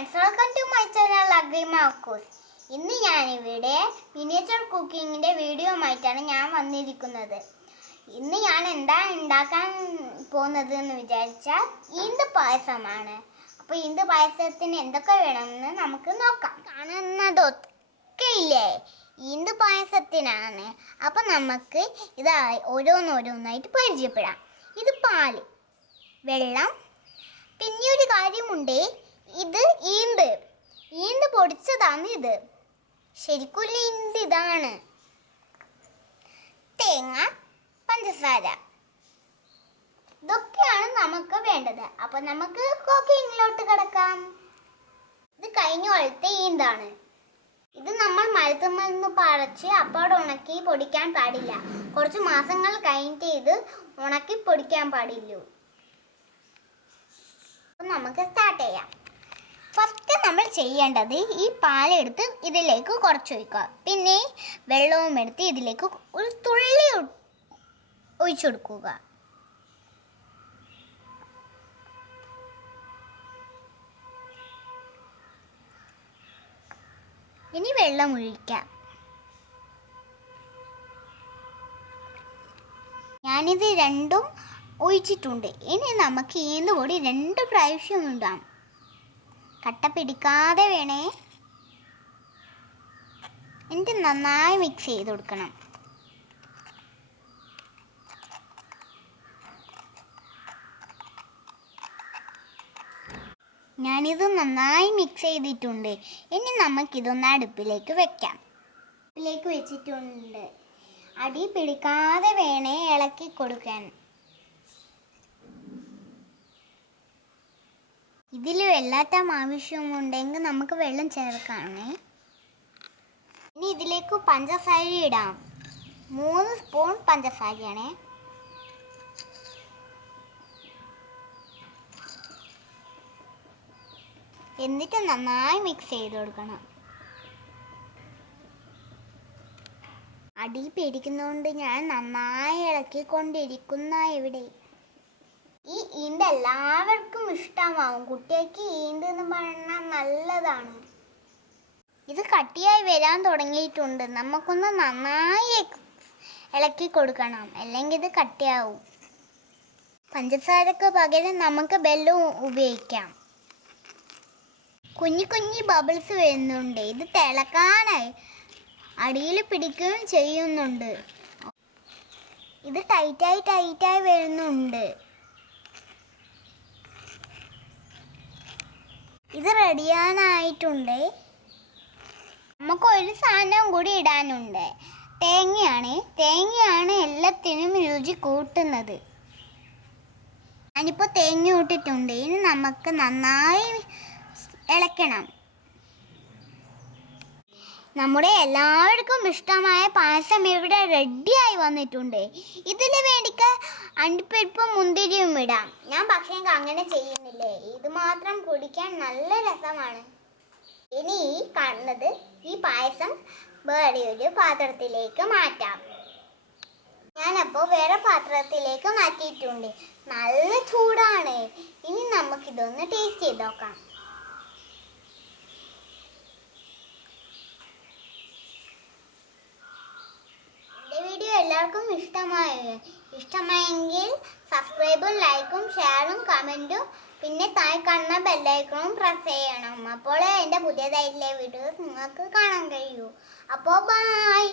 Friends welcome to my channel അഗ്രിമാക്കൂസ് ഇന്ന് ഞാനിവിടെ miniature കുക്കിങ്ങിന്റെ video ആയിട്ടാണ് ഞാൻ വന്നിരിക്കുന്നത്. ഇന്ന് ഞാൻ എന്താ ഉണ്ടാക്കാൻ പോകുന്നത് എന്ന് വിചാരിച്ചാൽ ഈന്ത് പായസമാണ്. അപ്പോൾ ഈന്ത് പായസത്തിന് എന്തൊക്കെ വേണമെന്ന് നമുക്ക് നോക്കാം. കാണുന്നതൊക്കെ ഇല്ലേ ഈന്ത് പായസത്തിനാണ്. അപ്പോൾ നമുക്ക് ഇത് ഓരോന്നോരോന്നായിട്ട് പരിചയപ്പെടാം. ഇത് പാൽ വെള്ളം പിന്നെ ഒരു കാര്യമുണ്ട്. ഇത് ഈന്ത്. ഈന്ത് പൊടിച്ചതാണ് ഇത്. ശരിക്കുള്ള ഈന്ത് ഇതാണ്. തേങ്ങ പഞ്ചസാര. ഇതൊക്കെയാണ് നമുക്ക് വേണ്ടത്. അപ്പൊ നമുക്ക് കുക്കിങ്ങിലോട്ട് കിടക്കാം. ഇത് കഴിഞ്ഞ കൊല്ലത്തെ ഈന്താണ്. ഇത് നമ്മൾ മരത്തുമ്മ നിന്ന് പറിച്ച് അപ്പോടെ ഉണക്കി പൊടിക്കാൻ പാടില്ല. കുറച്ച് മാസങ്ങൾ കഴിഞ്ഞിട്ട് ഇത് ഉണക്കി പൊടിക്കാൻ പാടില്ലൂ. നമുക്ക് സ്റ്റാർട്ട് ചെയ്യാം. ഫസ്റ്റ് നമ്മൾ ചെയ്യേണ്ടത് ഈ പാലെടുത്ത് ഇതിലേക്ക് കുറച്ച് ഒഴിക്കുക. പിന്നെ വെള്ളവും എടുത്ത് ഇതിലേക്ക് ഒരു തുള്ളി ഒഴിച്ചു കൊടുക്കുക. ഇനി വെള്ളം ഒഴിക്കാം. ഞാനിത് രണ്ടും ഒഴിച്ചിട്ടുണ്ട്. ഇനി നമുക്ക് ഈന്ത് പൊടി രണ്ട് പ്രാവശ്യം ഇടാം. കട്ട പിടിക്കാതെ വേണേ. എന്നിട്ട് നന്നായി മിക്സ് ചെയ്ത് കൊടുക്കണം. ഞാനിത് നന്നായി മിക്സ് ചെയ്തിട്ടുണ്ട്. ഇനി നമുക്കിതൊന്ന് അടുപ്പിലേക്ക് വെക്കാം. അടുപ്പിലേക്ക് വെച്ചിട്ടുണ്ട്. അടി പിടിക്കാതെ വേണേ ഇളക്കി കൊടുക്കാൻ. ഇതിൽ വെള്ളാറ്റം ആവശ്യമുണ്ടെങ്കിൽ നമുക്ക് വെള്ളം ചേർക്കാണേ. ഇനി ഇതിലേക്ക് പഞ്ചസാര ഇടാം. മൂന്ന് സ്പൂൺ പഞ്ചസാരയാണേ. എന്നിട്ട് നന്നായി മിക്സ് ചെയ്ത് കൊടുക്കണം. അടി പിടിക്കുന്നതുകൊണ്ട് ഞാൻ നന്നായി ഇളക്കിക്കൊണ്ടിരിക്കുന്ന ഇവിടെ. ഈ ഈന്ത് എല്ലാവർക്കും ഇഷ്ടമാവും കുട്ടികൾക്ക് ഈന്തെന്ന് പറഞ്ഞാൽ നല്ലതാണ്. ഇത് കട്ടിയായി വരാൻ തുടങ്ങിയിട്ടുണ്ട്. നമുക്കൊന്ന് നന്നായി ഇളക്കി കൊടുക്കണം. അല്ലെങ്കിൽ ഇത് കട്ടിയാവും. പഞ്ചസാരക്ക് പകരം നമുക്ക് ബെല്ലും ഉപയോഗിക്കാം. കുഞ്ഞു കുഞ്ഞു ബബിൾസ് വരുന്നുണ്ട്. ഇത് തിളക്കാനായി അടിയിൽ പിടിക്കുകയും ചെയ്യുന്നുണ്ട്. ഇത് ടൈറ്റായി ടൈറ്റായി വരുന്നുണ്ട്. ഇത് റെഡിയാനായിട്ടുണ്ട് നമുക്ക് ഒരു സാധനം കൂടി ഇടാനുണ്ട്. തേങ്ങയാണ്. തേങ്ങയാണ് എല്ലാത്തിനും രുചി കൂട്ടുന്നത്. ഞാനിപ്പോൾ തേങ്ങ ഇട്ടിട്ടുണ്ട്. ഇനി നമുക്ക് നന്നായി ഇളക്കണം. നമ്മുടെ എല്ലാവർക്കും ഇഷ്ടമായ പായസം ഇവിടെ റെഡിയായി വന്നിട്ടുണ്ട്. ഇതിന് വേണ്ടിക്ക് അണ്ടിപ്പരിപ്പും മുന്തിരിയും ഇടാം. ഞാൻ പക്ഷേ അങ്ങനെ ചെയ്യുന്നില്ലേ? ഇത് മാത്രം കുടിക്കാൻ നല്ല രസമാണ്. ഇനി ഈ കാണുന്നത് ഈ പായസം വേറെ ഒരു പാത്രത്തിലേക്ക് മാറ്റാം. ഞാനപ്പോൾ വേറെ പാത്രത്തിലേക്ക് മാറ്റിയിട്ടുണ്ട്. നല്ല ചൂടാണ്. ഇനി നമുക്കിതൊന്ന് ടേസ്റ്റ് ചെയ്ത് നോക്കാം എന്റെ വീഡിയോ എല്ലാവർക്കും ഇഷ്ടമായ ഇഷ്ടമായെങ്കിൽ സബ്സ്ക്രൈബും ലൈക്കും ഷെയറും കമന്റും പിന്നെ താഴെ കാണുന്ന ബെല്ലൈക്കണും പ്രസ് ചെയ്യണം. അപ്പോൾ എന്റെ പുതിയതായിട്ടുള്ള വീഡിയോസ് നിങ്ങൾക്ക് കാണാൻ കഴിയൂ. അപ്പോൾ ബായ്